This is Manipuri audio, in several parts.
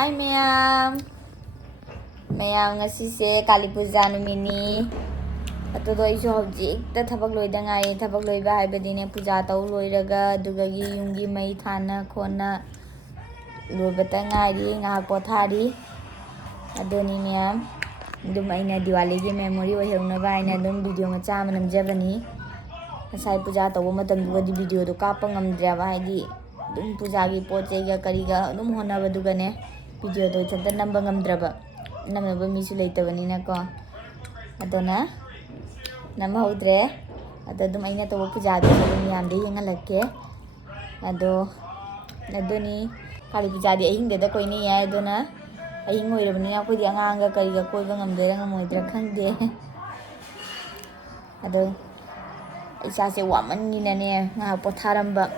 Hi ma'am. Ma'am ngasise Kali Puja numini. Atudo isu hojikta thabak loida ngai thabak loiba haibadine puja tau loiraga dugagi yungi mai thana khona loibata ngai nga pothari. Adoni ma'am. Dum aina Diwali gi memory oheuna ba aina dum video macha manam jabani. Sai puja tau matam dugadi video do kapa ngamdra ba haidi dum puja gi poche ga kariga dum hona badugane video do chanta namba ngamdraba namaba misu leitabani na ko adona nama hodre adum aina to puja do dum yamde yengalake adoni Kali puja di ahing de ko ini ya adona ahing oirabani akoi di anga kariga koiba ngamdera ngamoidra khangde ado isase waman ni nane nga potharamba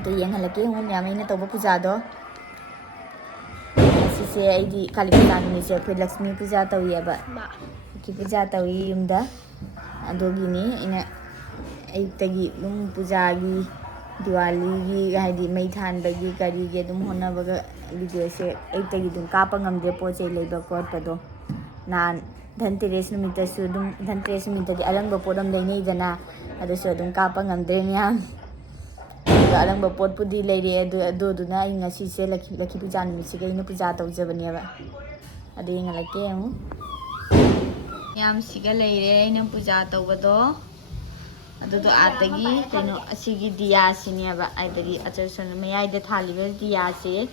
ado yengalake hon yamaina to puja do se aidi Kali puja ni se phoi Lakshmi puja tawiyaba ki puja tawi yumda adogini ina ayuktagi dum puja gi Diwali gi haidi mai thanbagi kari ge dum hona baga video se ayuktagi dum kapa ngamde poche leiba kotpado nan Dhanteres numita su dum Dhanteres numita di alangba podam leini dana ado so dum kapa ngamdre nyam alang ba pot pudi leire ado duna inga si se laki puja ni si ga ina puja taw jabani ba ado inga lake mu yam siga leire ina puja taw bado ado do atagi keno asigi diya sini ba ai bari achason mayai de thali be diya se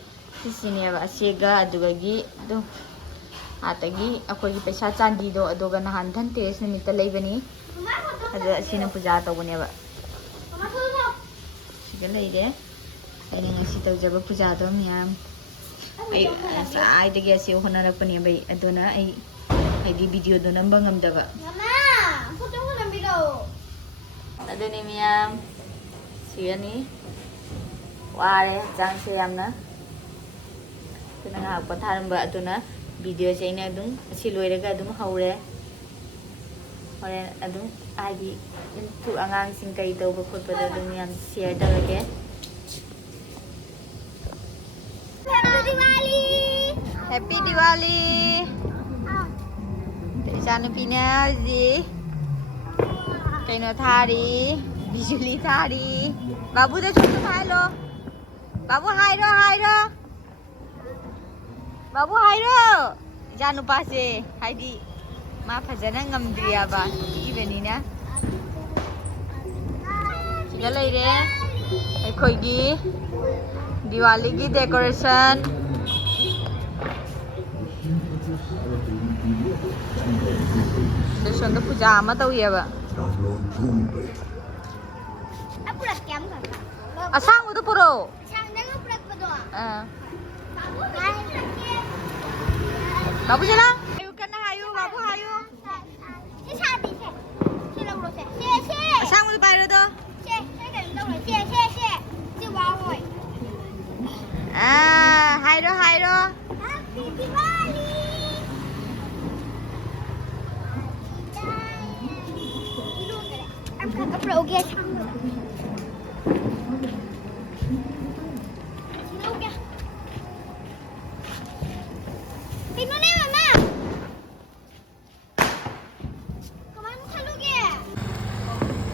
sini ba asiga adugagi do atagi akoi paisa chandi do adoga nahan Dhanteres nimita leibani ado asina puja taw bane ba leire aina ngasi tawjaba puja do miyam ai sai de ge se honarapani bai adona ai di video do namba ngamdaba mama photo ko nambiro adoni miyam siani ware jang se yamna tuna nga patharamba aduna video se ina dum si loiraga dum haure hore adum ai tu angang sing kai do ba khot ba dum yam share da lage Happy Diwali Janu pina ji kaino thari bijuli thari babu da chotu thailo babu hairo babu hairo janu pase haidi ma phajana ngamdriya ba ibenina siga leire akhoi gi Diwali gi decoration Deshonda puja ama tawiyaba apurak kyam ka asang udu puro sang dang apurak pado babu jala ayu kana hayu babu hayu se shadi se lo ro se asang udu bayro do se ga lo se ji wa hoi hairo happy Diwali अपना हो गया शाम में हो गया तीनों ने मामा कमान खालोगे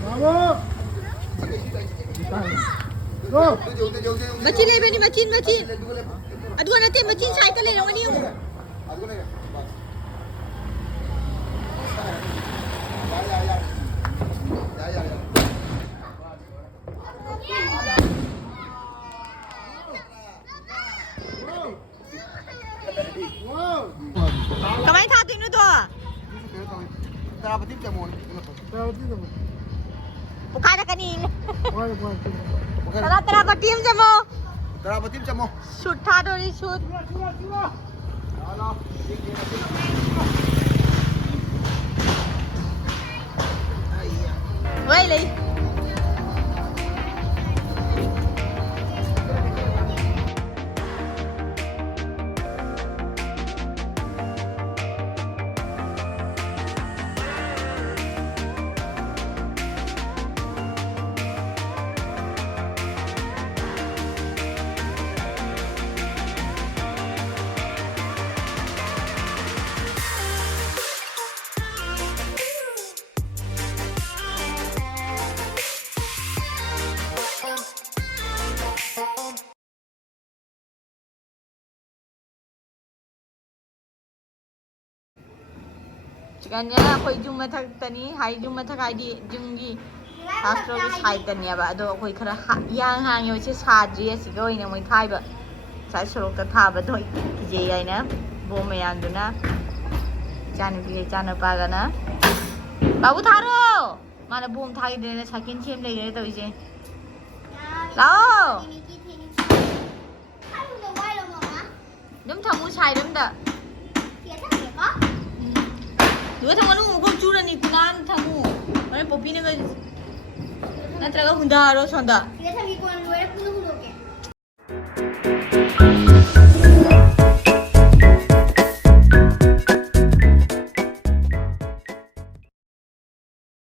बाबू go macin le bani macin aduh nanti macin saya kali long ni Kamay thati no to. Terapatim jamon. Bukana kanin. Terapatim jamo. Terapatim jamo. Shoot tha dori shoot. Wait lei. ꯍꯧꯖꯤꯛꯀꯥꯟꯅꯦ ꯑꯩꯈꯣꯏ ꯌꯨꯝ ꯃꯊꯛꯇꯅꯤ ꯍꯥꯏ ꯌꯨꯝ ꯃꯊꯛ ꯍꯥꯏꯗꯤ ꯌꯨꯝꯒꯤ ꯐꯥꯔꯁ ꯐ꯭ꯂꯣꯔꯒꯤ ꯁꯥꯏꯠꯇꯅꯦꯕ ꯑꯗꯣ ꯑꯩꯈꯣꯏ ꯈꯔ ꯏꯌꯥꯡ ꯍꯥꯡꯉꯦꯕ ꯁꯤ ꯁꯥꯗ꯭ꯔꯤ ꯑꯁꯤꯒ ꯑꯣꯏꯅ ꯃꯣꯏ ꯊꯥꯏꯕ ꯉꯁꯥꯏ ꯁꯣꯔꯣꯛꯇ ꯊꯥꯕꯗꯣ ꯀꯤꯖꯩ ꯍꯥꯏꯅ ꯕꯣꯝ ꯃꯌꯥꯝꯗꯨꯅ ꯏꯆꯥꯅꯨꯄꯤꯒ ꯏꯆꯥꯅꯨꯄꯥꯒꯅ ꯕꯥꯕꯨ ꯊꯥꯔꯣ ꯃꯥꯅ ꯕꯣꯝ ꯊꯥꯈꯤꯗ꯭ꯔꯦꯅ ꯁꯥꯏꯀꯜ ꯁꯦꯝ ꯂꯩꯔꯦ ꯇꯧꯔꯤꯁꯦ ꯂꯥꯛꯑꯣ ꯑꯗꯨꯝ ꯊꯝꯃꯨ ꯁꯥꯏꯗ ꯑꯗꯨꯒ ꯊꯝꯒꯅꯨ ꯃꯈꯣꯡ ꯆꯨꯔꯅꯤ ꯅꯥꯟꯅ ꯊꯝꯃꯨ ꯍꯣꯔꯦꯟ ꯄꯣꯄꯤꯅꯒ ꯅꯠꯇ꯭ꯔꯒ ꯍꯨꯟꯗꯔꯣ ꯁꯣꯟꯗ